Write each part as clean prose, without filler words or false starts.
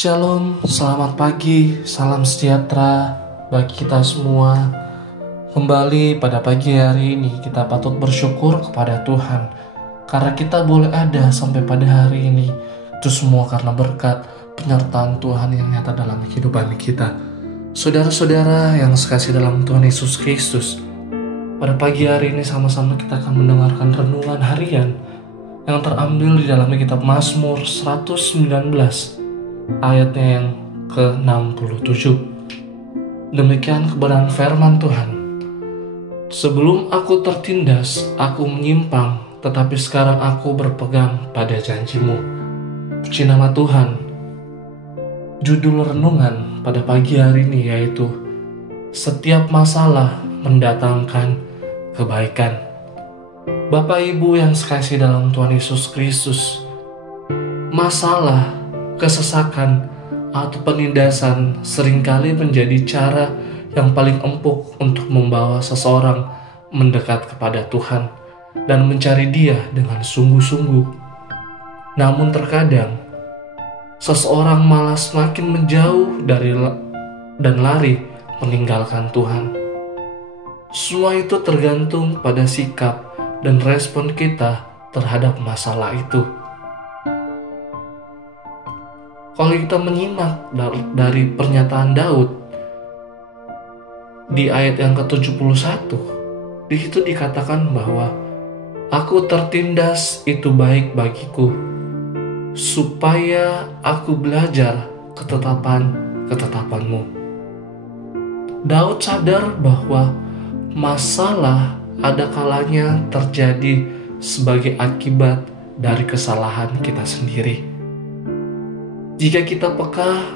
Shalom, selamat pagi, salam sejahtera bagi kita semua. Kembali pada pagi hari ini kita patut bersyukur kepada Tuhan karena kita boleh ada sampai pada hari ini. Itu semua karena berkat penyertaan Tuhan yang nyata dalam kehidupan kita. Saudara-saudara yang sekasih dalam Tuhan Yesus Kristus, pada pagi hari ini sama-sama kita akan mendengarkan renungan harian yang terambil di dalam kitab Mazmur 119 ayatnya yang ke-67. Demikian kebenaran firman Tuhan. Sebelum aku tertindas, aku menyimpang, tetapi sekarang aku berpegang pada janji-Mu. Puji nama Tuhan. Judul renungan pada pagi hari ini yaitu setiap masalah mendatangkan kebaikan. Bapak Ibu yang sekasih dalam Tuhan Yesus Kristus, masalah, kesesakan, atau penindasan seringkali menjadi cara yang paling empuk untuk membawa seseorang mendekat kepada Tuhan dan mencari Dia dengan sungguh-sungguh. Namun terkadang, seseorang malah semakin menjauh dan lari meninggalkan Tuhan. Semua itu tergantung pada sikap dan respon kita terhadap masalah itu. Kalau kita menyimak dari pernyataan Daud di ayat yang ke-71, di situ dikatakan bahwa aku tertindas itu baik bagiku, supaya aku belajar ketetapan-ketetapanmu. Daud sadar bahwa masalah ada kalanya terjadi sebagai akibat dari kesalahan kita sendiri. Jika kita peka,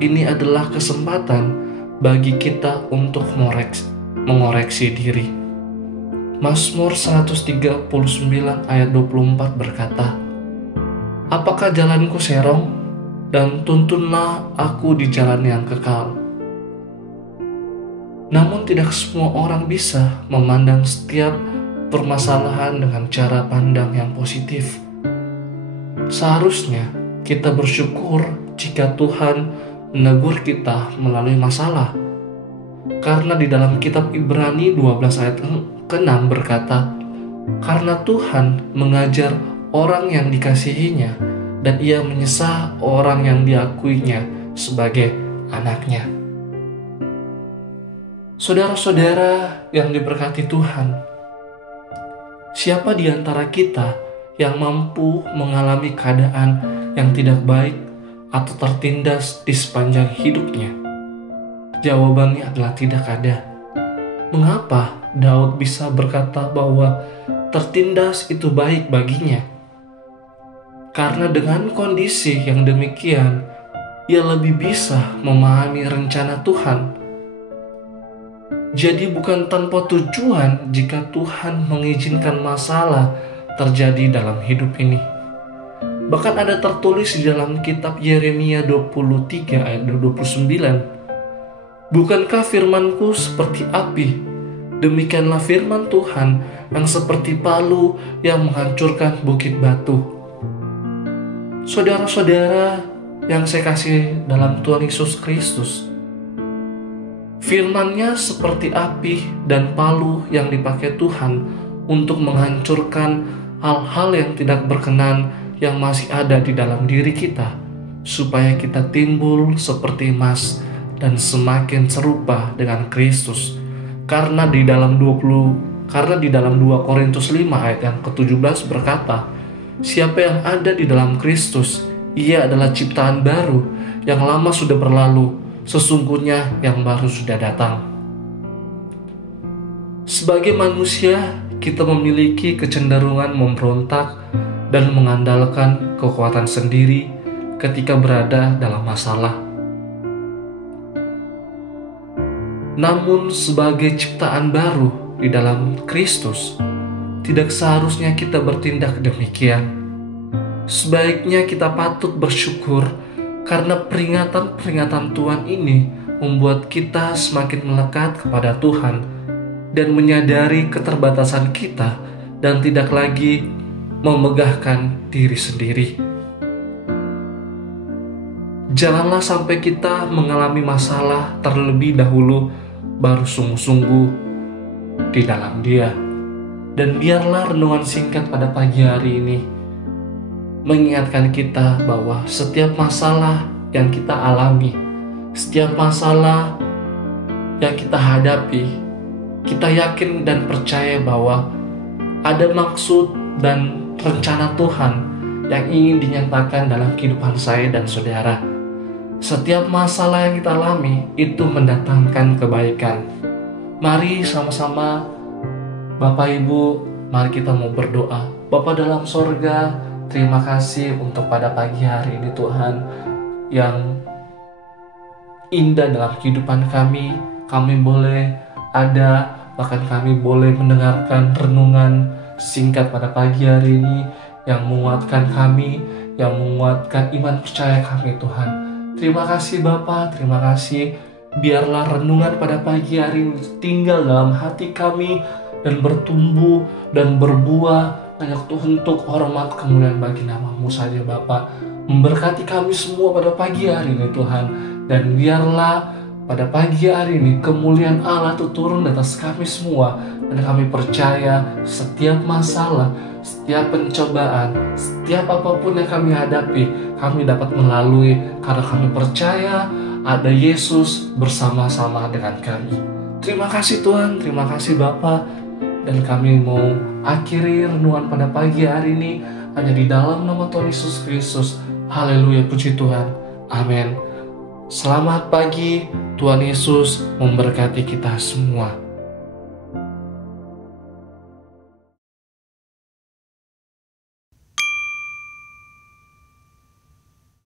ini adalah kesempatan bagi kita untuk mengoreksi diri. Mazmur 139 ayat 24 berkata, apakah jalanku serong, dan tuntunlah aku di jalan yang kekal. Namun tidak semua orang bisa memandang setiap permasalahan dengan cara pandang yang positif. Seharusnya kita bersyukur jika Tuhan menegur kita melalui masalah. Karena di dalam kitab Ibrani 12 ayat ke-6 berkata, karena Tuhan mengajar orang yang dikasihinya dan Ia menyesah orang yang diakuinya sebagai anaknya. Saudara-saudara yang diberkati Tuhan, siapa di antara kita yang mampu mengalami keadaan yang tidak baik atau tertindas di sepanjang hidupnya? Jawabannya adalah tidak ada. Mengapa Daud bisa berkata bahwa tertindas itu baik baginya? Karena dengan kondisi yang demikian, ia lebih bisa memahami rencana Tuhan. Jadi bukan tanpa tujuan jika Tuhan mengizinkan masalah terjadi dalam hidup ini. Bahkan ada tertulis di dalam kitab Yeremia 23 ayat 29. Bukankah firmanku seperti api? Demikianlah firman Tuhan yang seperti palu yang menghancurkan bukit batu. Saudara-saudara yang saya kasih dalam Tuhan Yesus Kristus, firman-Nya seperti api dan palu yang dipakai Tuhan untuk menghancurkan hal-hal yang tidak berkenan yang masih ada di dalam diri kita, supaya kita timbul seperti emas dan semakin serupa dengan Kristus. Karena di dalam 2 Korintus 5 ayat yang ke-17 berkata, siapa yang ada di dalam Kristus, ia adalah ciptaan baru, yang lama sudah berlalu, sesungguhnya yang baru sudah datang. Sebagai manusia, kita memiliki kecenderungan memberontak dan mengandalkan kekuatan sendiri ketika berada dalam masalah. Namun sebagai ciptaan baru di dalam Kristus, tidak seharusnya kita bertindak demikian. Sebaiknya kita patut bersyukur karena peringatan-peringatan Tuhan ini membuat kita semakin melekat kepada Tuhan dan menyadari keterbatasan kita dan tidak lagi memegahkan diri sendiri. Janganlah sampai kita mengalami masalah terlebih dahulu, baru sungguh-sungguh di dalam Dia. Dan biarlah renungan singkat pada pagi hari ini mengingatkan kita bahwa setiap masalah yang kita alami, setiap masalah yang kita hadapi, kita yakin dan percaya bahwa ada maksud dan rencana Tuhan yang ingin dinyatakan dalam kehidupan saya dan saudara. Setiap masalah yang kita alami itu mendatangkan kebaikan. Mari sama-sama Bapak Ibu, mari kita mau berdoa. Bapa dalam sorga, terima kasih untuk pada pagi hari ini Tuhan yang indah dalam kehidupan kami. Kami boleh ada, bahkan kami boleh mendengarkan renungan singkat pada pagi hari ini yang menguatkan kami, yang menguatkan iman percaya kami Tuhan. Terima kasih Bapa, terima kasih. Biarlah renungan pada pagi hari ini tinggal dalam hati kami dan bertumbuh dan berbuah hanya untuk hormat kemuliaan bagi nama-Mu saja Bapa. Memberkati kami semua pada pagi hari ini Tuhan. Dan biarlah pada pagi hari ini kemuliaan Allah itu turun di atas kami semua. Dan kami percaya setiap masalah, setiap pencobaan, setiap apapun yang kami hadapi, kami dapat melalui karena kami percaya ada Yesus bersama-sama dengan kami. Terima kasih Tuhan, terima kasih Bapa. Dan kami mau akhiri renungan pada pagi hari ini hanya di dalam nama Tuhan Yesus Kristus. Haleluya, puji Tuhan. Amin. Selamat pagi, Tuhan Yesus memberkati kita semua.